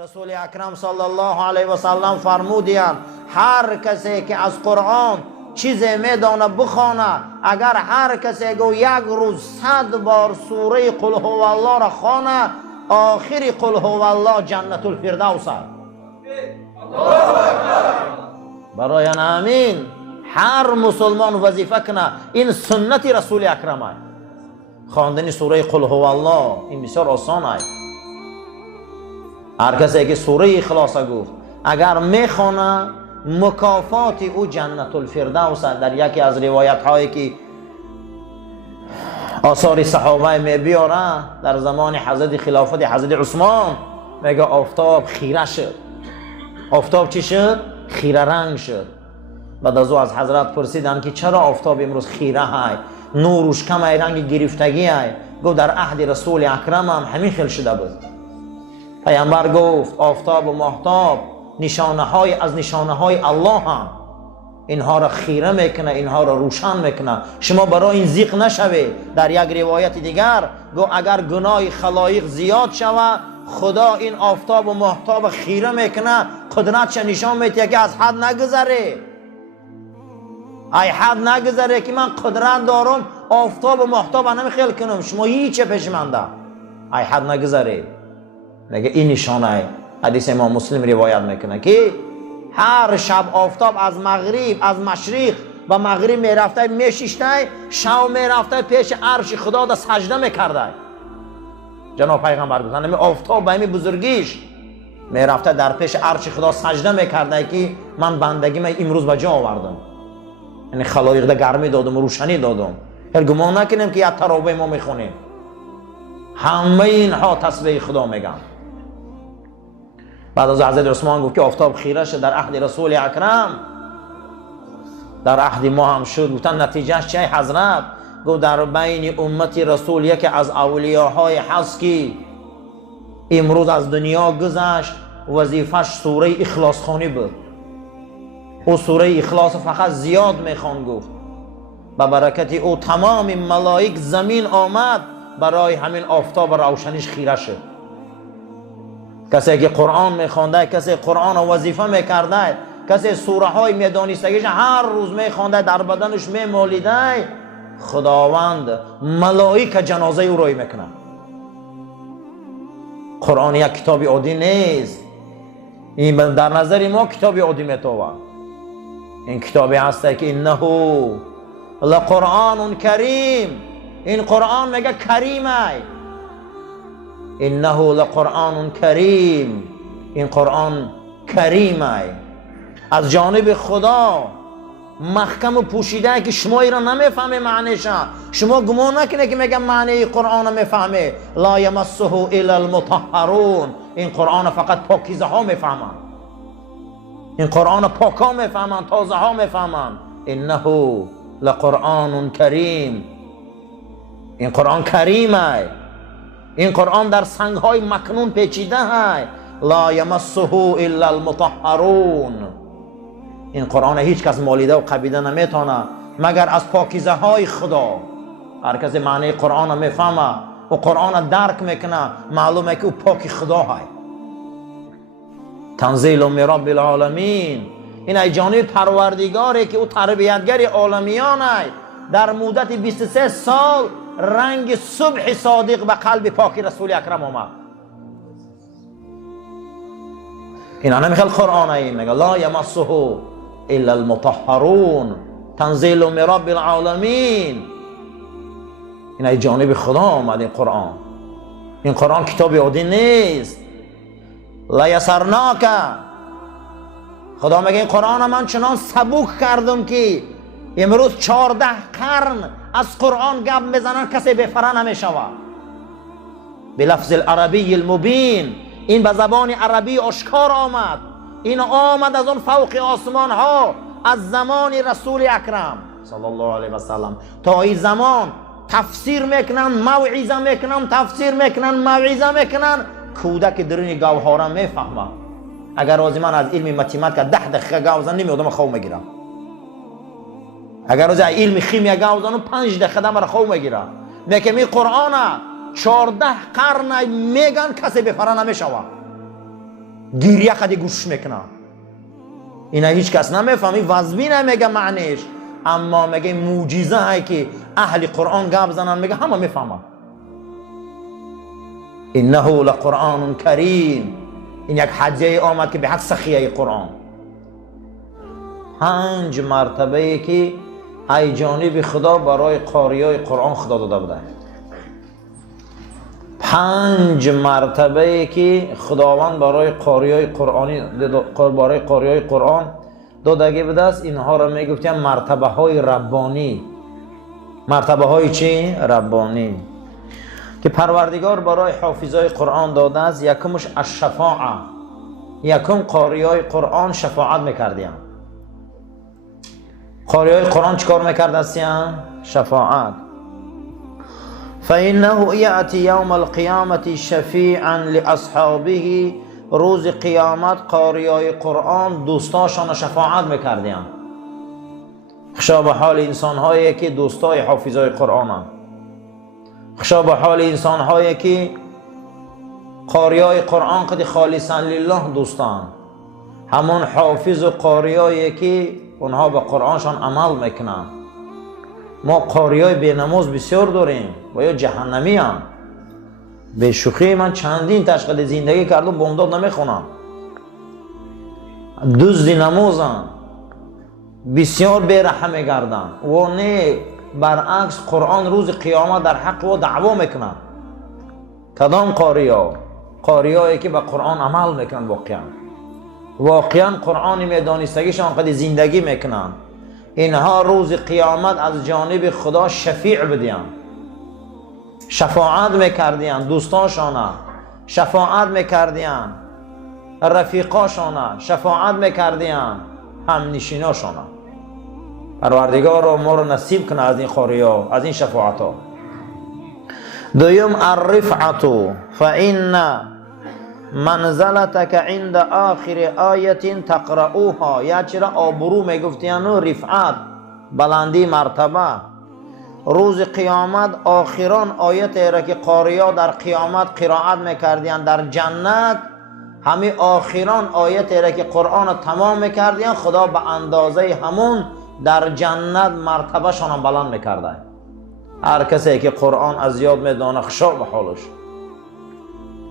رسول اکرم صلی الله علیه و سلم فرمودند هر کسی که از قرآن چیزی میدانه بخونه، اگر هر کسی گو یک روز 100 بار سوره قل هو الله را خوانه، آخری قل هو الله جنت الفردوس است. برای همین هر مسلمان وظیفه کنه، این سنت رسول اکرم است. خواندن سوره قل هو الله این بسیار آسان است. هر کسی که سوره اخلاص گفت اگر میخونه، مکافات او جنت الفردوس. در یکی از روایت هایی که آثار صحابه میبیاره، در زمان حضرت خلافت حضرت عثمان میگه آفتاب خیره شد. آفتاب چی شد؟ خیره رنگ شد. بعد از او از حضرت پرسیدن که چرا آفتاب امروز خیره های، نورش کم ای، رنگ گرفتگی های؟ گفت در عهد رسول اکرم هم همین خیل شده بود. پیامبر گفت آفتاب و ماهتاب نشانه های از نشانه های الله هم، اینها را خیره میکنه، اینها را روشن میکنه. شما برای این زیق نشوه. در یک روایت دیگر گفت اگر گناه خلایق زیاد شوه، خدا این آفتاب و ماهتاب خیره میکنه، قدرتش نشان میده که از حد نگذره. ای حد نگذره که من قدرت دارم آفتاب و ماهتاب نمیخیل کنم، شما هیچ پیش منده. ای حد نگذره. میگه این نشانه. حدیث امام مسلم روایت میکنه که هر شب آفتاب از مغرب، از مشرق و مغرب میرفته میشیشته، شب میرفته پیش عرش خدا در سجده میکرده. جناب پیغمبر گفتن آفتاب به همین بزرگیش میرفته در پیش عرش خدا سجده میکرده که من بندگی من امروز به جا آوردم، یعنی خلایق ده گرمی دادم و روشنی دادم. هر گمان نکنیم که یک ترابه ما میخونیم. همه اینها تسبیح خدا میگن. بعد از حضرت عثمان گفت که آفتاب خیره شد در عهد رسول اکرم، در عهد ما هم شد. گفتن نتیجهش چه حضرت؟ گفت در بین امت رسول یکی از اولیاهای هست که امروز از دنیا گذشت، وظیفش سوره اخلاص خوانی بود. او سوره اخلاص فقط زیاد میخوان. گفت به برکت او تمام ملائک زمین آمد، برای همین آفتاب روشنیش خیره شد. کسی که قرآن میخوانده، کسی قرآن وظیفه میکرده، کسی سوره های میدانستگیش هر روز میخوانده، در بدنش میمالیده، خداوند ملائک جنازه او روی میکنه. قرآن یک کتاب عادی نیست. این در نظر ما کتاب عادی میتوه. این کتابی هسته که انه لقرآن کریم. این قرآن میگه کریمه. انه لقرآن کریم. این قرآن کریمه، از جانب خدا محکم و پوشیده که شما ایران نمیفهمه معنیشه. شما گمان نکنه که میگم معنی قرآن میفهمه. لا یمسه الا المطهرون. این قرآن فقط پاکیزه ها میفهمن. این قرآن پاک ها میفهمن، تازه ها میفهمن. انه لقرآن کریم. این قرآن کریمه. این قرآن در سنگ های مکنون پیچیده های. لا یمسه الا المطهرون. این قرآن هیچ کس مالیده و قبیده نمیتونه مگر از پاکیزه های خدا. هر کسی معنی قرآن میفهمه و قرآن درک میکنه، معلومه که او پاکی خدا های. تنزیل من رب العالمین. این ای جانب پروردگاری که او تربیتگر عالمیان های. در مدت 23 سال رنگ صبح صادق به قلب پاک رسول اکرم آمد. اینا نمیخواد قرآن این میگه لا یمسه الا المطهرون تنزیل من رب العالمین. این ای جانب خدا آمد این قرآن. این قرآن کتاب عادی نیست. لا یسرناک. خدا میگه این قرآن من چنان سبک کردم که امروز 14 قرن از قرآن گپ میزنن کسی بفره نمیشوه. بلفظ العربی المبین. این به زبان عربی آشکار آمد. این آمد از اون فوق آسمان ها، از زمان رسول اکرم صلی الله علیه و سلم تا این زمان تفسیر میکنن، موعظه میکنن، تفسیر میکنن، موعظه میکنن. کودک درونی گوهاره میفهمه. اگر روزی من از علم متیماتیک 10 دقیقه گاو زدم نمیادم خواب میگیرم. اگر روزی علم شیمی گاو زدم 5 دقیقه مرا خواب میگیرم. میگه می قرآن 14 قرن میگن کسی بفره نمیشوه. گریه خدی گوش میکنن. اینا هیچ کس نمیفهمی، وظبی نمیگه معنیش، اما میگه معجزه هایی که اهل قرآن گپ زنن میگه همه میفهمن. انه لقرآن کریم، این یک حجه آمد که به حق سخیه قرآن. 5 مرتبه ای که ای جانب خدا برای قاریای قرآن خدا داده بوده. 5 مرتبه ای که خداوند برای قاریای قرآن دادگی بوده است. اینها را میگفتیم مرتبه های ربانی. مرتبه های چی؟ ربانی که پروردگار برای حافظای قرآن داده است. یکمش الشفاعه، یکم قاریای قرآن شفاعت میکردیم. قاریای قرآن چیکار میکرده استیم؟ شفاعت. فإنه یأتی یوم القیامة شفیعا لاصحابه، روز قیامت قاریای قرآن دوستاشان شفاعت میکردیم. خشا به حال انسان هایی که دوستای حافظای قرآن هم. خشا به حال انسان هایی که قاریای قرآن قد خالصا لله دوستان، همون حافظ و قاریایی که اونها به قرآنشان عمل میکنن. ما قاریای بینماز بسیار داریم و یا جهنمی هم. به شوخی من چندین تشکیل زندگی کردم، بامداد نمیخونم، دزد نمازن، بسیار بیرحم میگردن و نه برعکس قرآن روز قیامت در حق و دعوا میکنن. کدام قاریایی که به قرآن عمل میکنن، واقعا قرآن میدانستگیشان قد زندگی میکنن، اینها روز قیامت از جانب خدا شفیع بدیم، شفاعت میکردیم. دوستانشان شفاعت میکردیم، رفیقاشان شفاعت میکردیم، همنشیناشان. پروردگار ما رو نصیب کنه از این قاریا، از این شفاعت ها. دویم الرفعة، فإن منزلتك عند آخر آیت تقرؤوها، یا چرا آبرو میگفتین رفعت، بلندی مرتبه. روز قیامت آخران آیت را که قاریا در قیامت قرائت میکردین در جنت، همه آخران آیت را که قرآن تمام میکردین، خدا به اندازه همون در جنت مرتبه شان بلند میکرده. هر کسی که قرآن از یاد میدانه خشوع به حالش،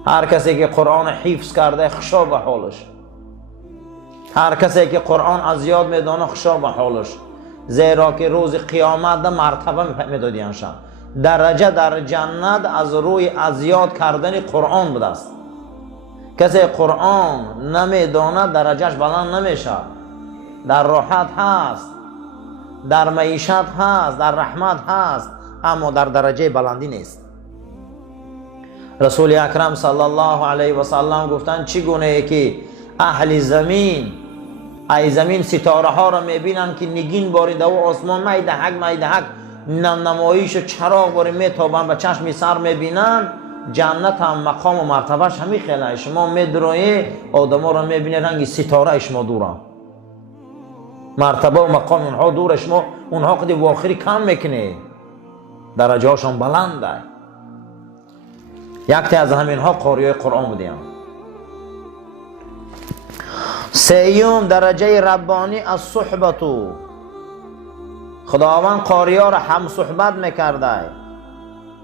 هر کسی که قرآن حفظ کرده خشوع به حالش، هر کسی که قرآن از یاد میدانه خشوع به حالش. زیرا که روز قیامت ده مرتبه میدادینشان، درجه در جنت از روی از یاد کردن قرآن بوده است. کسی قرآن نمیدانه درجهش بلند نمیشه. در راحت هست، در معیشت هست، در رحمت هست، اما در درجه بلندی نیست. رسول اکرم صلی الله علیه و سلم گفتن چگونه ای که اهل زمین، ای زمین ستاره ها را میبینن که نگین باریده و آسمان میدهک نمایش و چراغ باری میتابن، به چشم سر میبینن. جنت هم مقام و مرتبهش همی خیلی. شما میدروی آدم ها را میبینی رنگ ستاره شما دوره، مرتبه و مقام اونها دور، شما اونها قدی و آخری کم میکنی، درجه هاشون بلنده. یکی از همین ها قاریای قرآن بودیم. سیوم درجه ربانی از صحبتو، خداوند قاریا را هم صحبت میکرده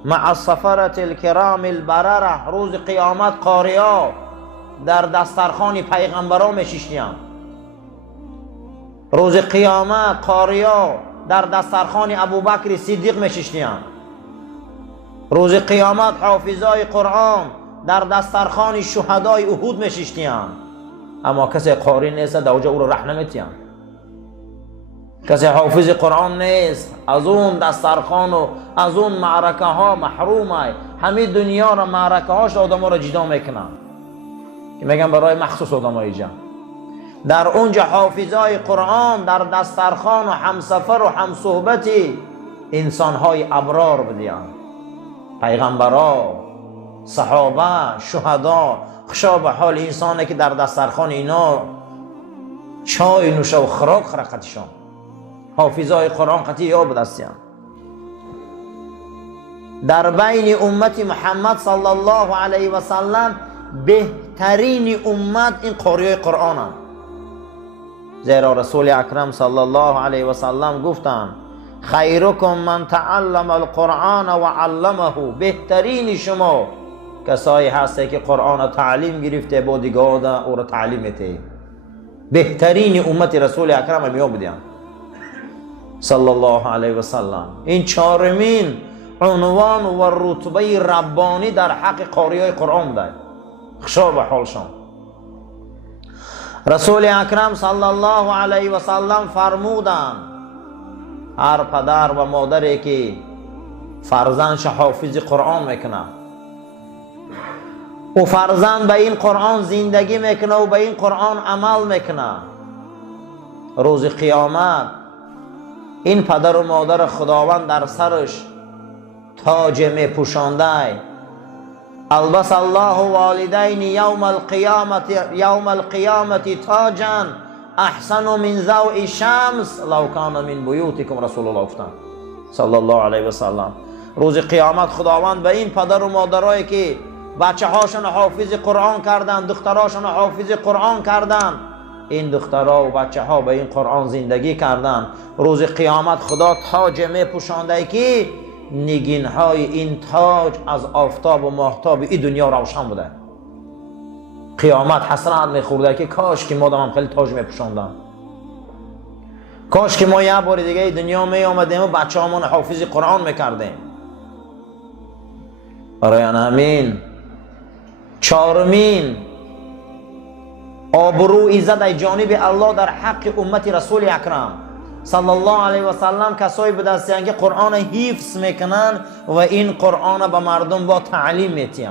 مع السفرة الکرام البرره. روز قیامت قاریا در دسترخوان پیغمبران میشیشتیم. روز قیامت قاریا در دسترخوان ابوبکر صدیق میشیشتیم. روز قیامت حافظای قرآن در دسترخوان شهدای احد میشیشتیم. اما کسی قاری نیست دوجه او را رح نمیتیم. کسی حافظ قرآن نیست، از اون دسترخوان و از اون معرکه ها محرومه. همه دنیا را معرکه هاش آدم ها را جدا میکنن که میگن برای مخصوص آدم های جمع. در اونجا حافظای قرآن در دسترخوان و همسفر و همصحبتی انسان های ابرار بدیان، پیغمبرا، صحابه، شهدا. خشا به حال انسانی که در دسترخوان اینا چای نوشه و خراک خرقتشان. حافظای قرآن قطعی یاب دستیان. در بین امت محمد صلی الله علیه و سلم بهترین امت این قاریای قرآن هم. زیرا رسول اکرم صلی الله علیه و سلم گفتن خیرکم من تعلم القرآن و علمه، بهترین شما کسایی هسته که قرآن تعلیم گرفته با دیگاه او را تعلیم میده. بهترین امت رسول اکرم هم بودن صلی الله علیه و سلم. این چهارمین عنوان و رتبه ربانی در حق قاریای قرآن بوده. خشا به حالشان. رسول اکرم صلی الله علیه و سلم فرمودند هر پدر و مادری که فرزندش حافظ قرآن میکنه و فرزند به این قرآن زندگی میکنه و به این قرآن عمل میکنه، روز قیامت این پدر و مادر خداوند در سرش تاج میپوشانده. البس الله والدین یوم القیامت تاجا احسن من ضوء شمس لو کان من بیوتکم. رسول الله گفتن صلی الله علیه و سلم روز قیامت خداوند به این پدر و مادرایی که بچه هاشون حافظ قرآن کردن، دختراشون حافظ قرآن کردن، این دخترها و بچه ها به این قرآن زندگی کردن، روز قیامت خدا تاج میپوشانده که نگین های این تاج از آفتاب و ماهتاب این دنیا روشن بوده. قیامت حسرت میخورده که کاش که ما هم خیلی تاج میپوشاندن، کاش که ما یه بار دیگه دنیا می آمدیم و بچه همون حافظ قرآن میکردیم. برای همین چهارمین آبرو عزت ای جانب الله در حق امت رسول اکرم صلی الله علیه و سلم کسایی به دستیان که قرآن حفظ میکنن و این قرآن به مردم با تعلیم میتین،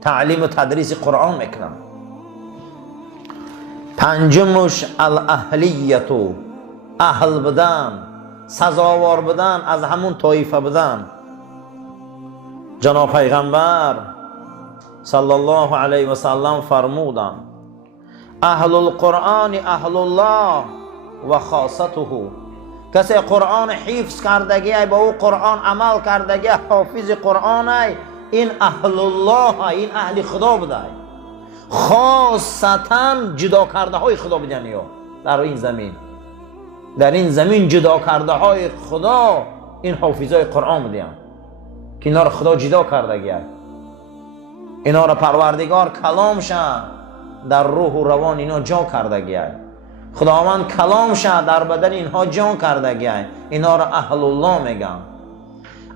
تعلیم و تدریس قرآن میکنن. پنجمش الاهلیت، اهل بدن، سزاوار بدن، از همون طایفه بدن. جناب پیغمبر صلی الله علیه و سلم فرمودن اهل القرآن اهل الله و خاصته، کسی قرآن حفظ کردگی با او قرآن عمل کردگی حافظ قرآن این اهل الله، این اهل خدا بوده، خاصتا جدا کرده های خدا بودن. در این زمین، در این زمین جدا کرده های خدا این حافظای قرآن بودن که اینا را خدا جدا کردگی، اینا را پروردگار کلامش در روح و روان اینا جا کردگی، خداوند کلامش در بدن اینها جا کردگی، اینا را اهل الله میگن.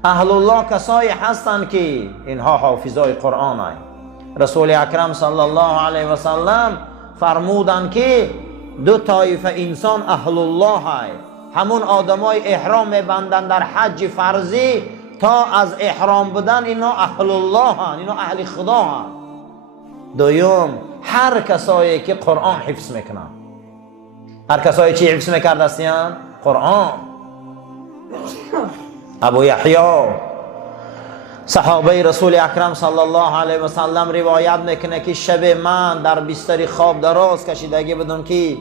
اهل الله کسایی هستند که اینها حافظای قرآن هستند. رسول اکرم صلی الله علیه و سلم فرمودند که دو طایفه انسان اهل الله هست، همون آدمای احرام میبندن در حج فرضی تا از احرام بدن اینا اهل الله هستند، اینا اهل خدا هستند. دوم هر کسایی که قرآن حفظ میکنن. هر کسایی چی حفظ میکرد هستیان؟ قرآن. ابو یحیی صحابه رسول اکرم صلی الله علیه و سلم روایت میکنه که شب من در بستر خواب دراز کشیدگی بدم که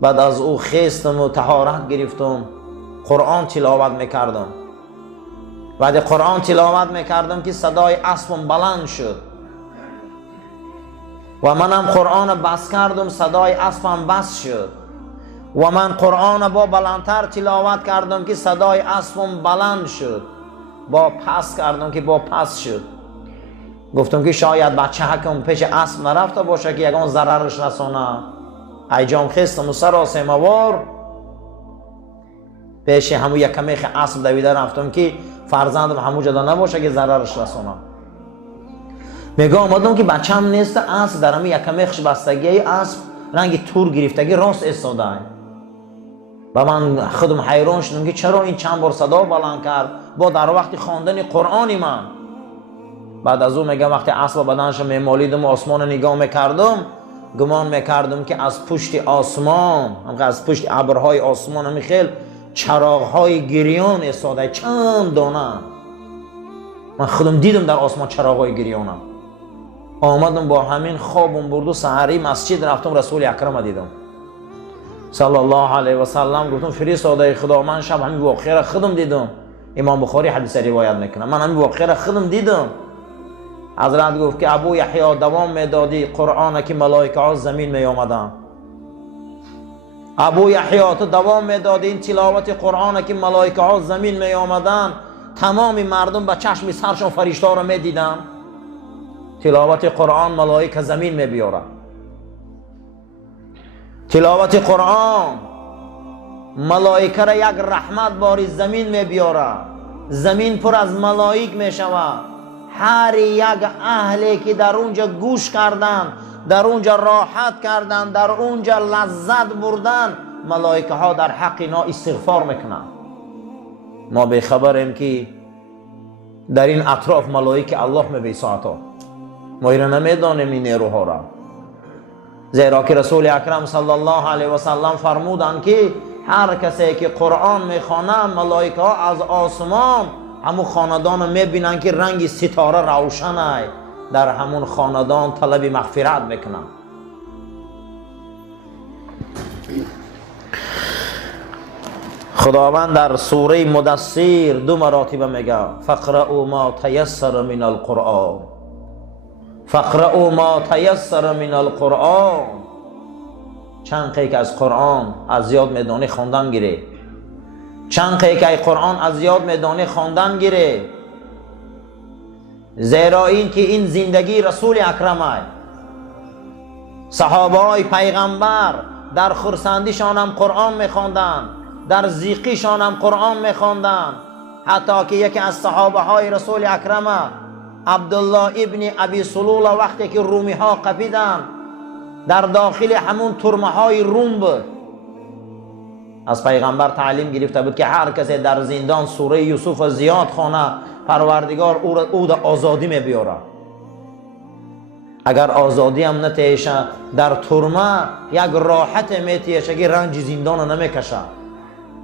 بعد از او خستم و طهارت گرفتم، قرآن تلاوت میکردم. بعد قرآن تلاوت میکردم که صدای اسبم بلند شد و منم قرآن بس کردم، صدای اسبم بس شد و من قرآن با بلندتر تلاوت کردم که صدای اسبم بلند شد، با پس کردم که با پس شد. گفتم که شاید بچه حکم پیش اسب نرفته باشه که یگان ضررش رسانه. ایجام خستم و سراسه موار پیش همون یک کمیخ اسب دویده رفتم که فرزندم همون جدا نباشه که ضررش رسانه. میگه آمدم که بچه هم نیست، اسب در همون یک کمیخش بستگی اسب رنگ تور گرفتگی راست استاده و من خودم حیران شدم که چرا این چند بار صدا بلند کرد با در وقت خواندن قرآن من. بعد از اون میگم وقتی اسب بدنش میمالیدم و آسمان نگاه میکردم گمان میکردم که از پشت آسمان، از پشت ابرهای آسمان میخیل چراغهای گریان استاده چند دانه. من خودم دیدم در آسمان چراغهای گریانم. آمدم با همین خوابم برد و سحری مسجد رفتم رسول اکرم دیدم صلی الله علیه و سلم. گفتم فرستاده خدا من شب همین واقعه را خودم دیدم. امام بخاری حدیث روایت میکنه من همین واقعه را خودم دیدم. حضرت گفت که ابو یحیی دوام میدادی قرآن که ملائکه ها زمین می آمدن. ابو یحیی تو دوام میدادی این تلاوت قرآن که ملائکه ها زمین می آمدن، تمام مردم به چشم سرشون فرشته ها رو می دیدن. تلاوت قرآن ملائکه زمین می بیارن. تلاوت قرآن ملائکه را یک رحمت باری زمین می بیاره. زمین پر از ملائک می شود. هر یک اهلی که در اونجا گوش کردن، در اونجا راحت کردن، در اونجا لذت بردن، ملائکه ها در حق اینا استغفار میکنن. ما به خبریم که در این اطراف ملائکه الله می بیساعتا. ما ایران نمیدانیم این نیروها را، زیرا که رسول اکرم صلی الله علیه و سلم فرمودند که هر کسی که قرآن میخوانه ملائکه ها از آسمان همون خاندان میبینن که رنگ ستاره روشنه، در همون خاندان طلب مغفرت میکنن. خداوند در سوره مدثر 2 مرتبه میگه فقرؤوا ما تیسر من القرآن، فقرؤوا ما تیسر من القرآن. چند که از قرآن از یاد میدانی خواندن گیره، چند که قرآن از یاد میدانی خواندن گیره، زیرا این که این زندگی رسول اکرم است. صحابه های پیغمبر در خرسندیشان هم قرآن میخواندن، در زیقیشان هم قرآن میخواندن. حتی که یکی از صحابه های رسول اکرم عبدالله ابن ابی سلول وقتی که رومی ها قپیدن، در داخل همون ترمه های روم بود، از پیغمبر تعلیم گرفته بود که هر کسی در زندان سوره یوسف زیاد خوانه پروردگار او را آزادی می بیاره. اگر آزادی هم نتیشه در ترمه یک راحت میتیشه که رنج زندان نمیکشه.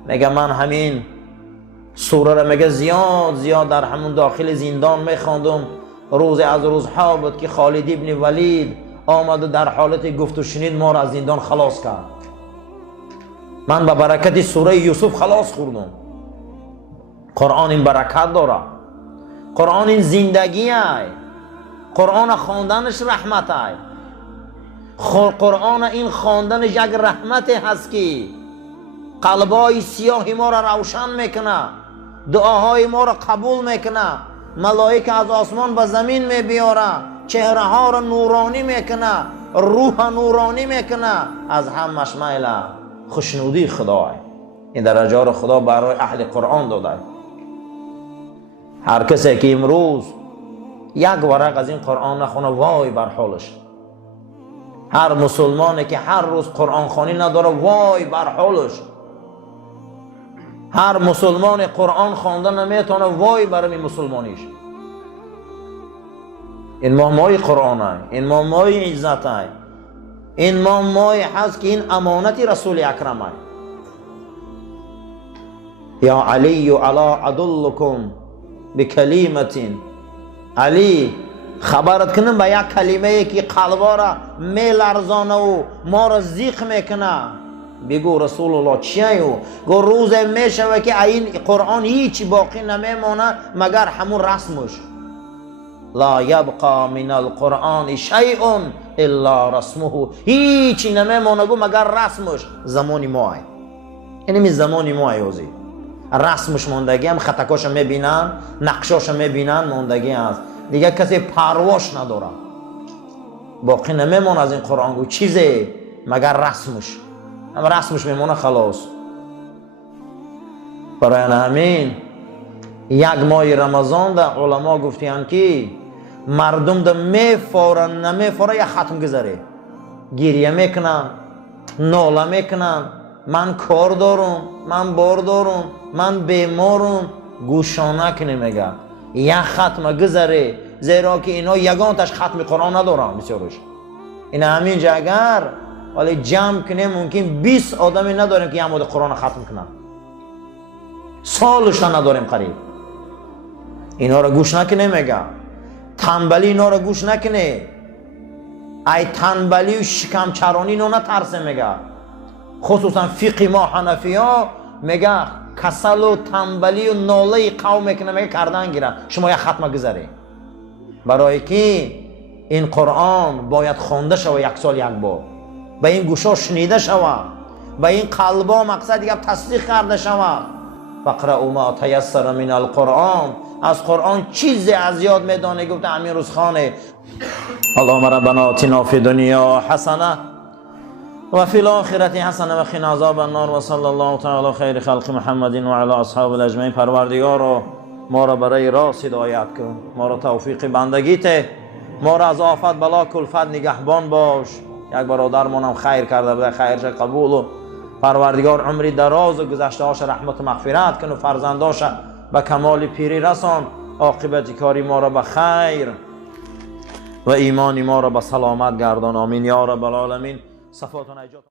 میگه من همین سوره را میگه زیاد در همون داخل زندان میخواندم. روز از روزها بود که خالد ابن ولید آمد و در حالت گفت و شنید ما را از زندان خلاص کرد. من به برکت سوره یوسف خلاص خوردم. قرآن این برکت داره، قرآن این زندگی است، قرآن خواندنش رحمت است. قرآن این خواندنش یک رحمت هست که قلبای سیاه ما را روشن میکنه، دعاهای ما را قبول میکنه، ملائکه از آسمان به زمین میبیاره، چهره ها را نورانی میکنه، روح نورانی میکنه. از همش میل خوشنودی خدا. این درجه را خدا برای اهل قرآن داده. هر کسی که امروز یک ورق از این قرآن نخونه وای بر حالش. هر مسلمانی که هر روز قرآن خوانی نداره وای بر حالش. هر مسلمان قرآن خواندن نمیتونه وای برای مسلمانیش. این مای قرآن است، این مای عزت است، این مای هست که این امانت رسول اکرم است. یا علی الا ادلکم بکلمت، علی خبرت کنم به یک کلمه که قلبا را میلرزانه و ما را زیق میکنه. بگو رسول الله چیه؟ گو روز میشوه که این قرآن هیچ باقی نمیمانه مگر همون رسمش. لا یبقى من القرآن شیء الا رسمه، هیچی نمیمانه گو مگر رسمش. زمانی ما اینمی زمانی ما ایوزی رسمش ماندگی هم، خطکاش میبینن، نقشاش میبینن، ماندگی هست دیگه. کسی پرواش نداره، باقی نمیمانه از این قرآن گو چیزی مگر رسمش. هم رسمش میمونه خلاص. برای همین یک ماه رمضان در علما گفتیان که مردم در میفورن نمیفوره یا ختم گذاره، گریه میکنن، ناله میکنن، من کار دارم، من بار دارم، من بیمارم. گوشانک نمیگه یک ختم گذاره، زیرا که اینا یگانتش ختم قرآن ندارن بسیارش. این همینجا اگر ولی جمع کنه ممکن 20 آدمی نداریم که یه مورد قرآن ختم کنن، سالش نداریم قریب. اینا را گوش نکنه. میگه تنبلی اینا را گوش نکنه. ای تنبلی و شکم چرانی اینا نترسه. میگه خصوصا فقه ما حنفی ها میگه کسل و تنبلی و ناله قوم میکنه، میگه کردن گیرن شما یه ختمه گذاره. برای که این قرآن باید خوانده شود یک سال یک بار، به این گوشا شنیده شود، به این قلبا مقصد یک تصدیق کرده شود. فقرأوا ما تیسر من القرآن، از قرآن چیزی از یاد میدانه. گفت امیر روزخانه اللهم ربنا آتنا فی دنیا حسنه و فی الاخرة حسنه و قنا عذاب النار و صلی الله تعالی خیر خلق محمد و علی اصحاب اجمعین. پروردگارا ما را برای راست هدایت کن، ما را توفیق بندگی ته، ما را از آفت بلا کلفت نگهبان باش. یک برادرمان هم خیر کرده بوده، خیرش قبول و پروردگار عمری دراز و گذشته هاش رحمت و مغفرت کن و فرزنداش به کمال پیری رسان. عاقبت کاری ما را به خیر و ایمان ما را به سلامت گردان. آمین یا رب العالمین. صفات و نجات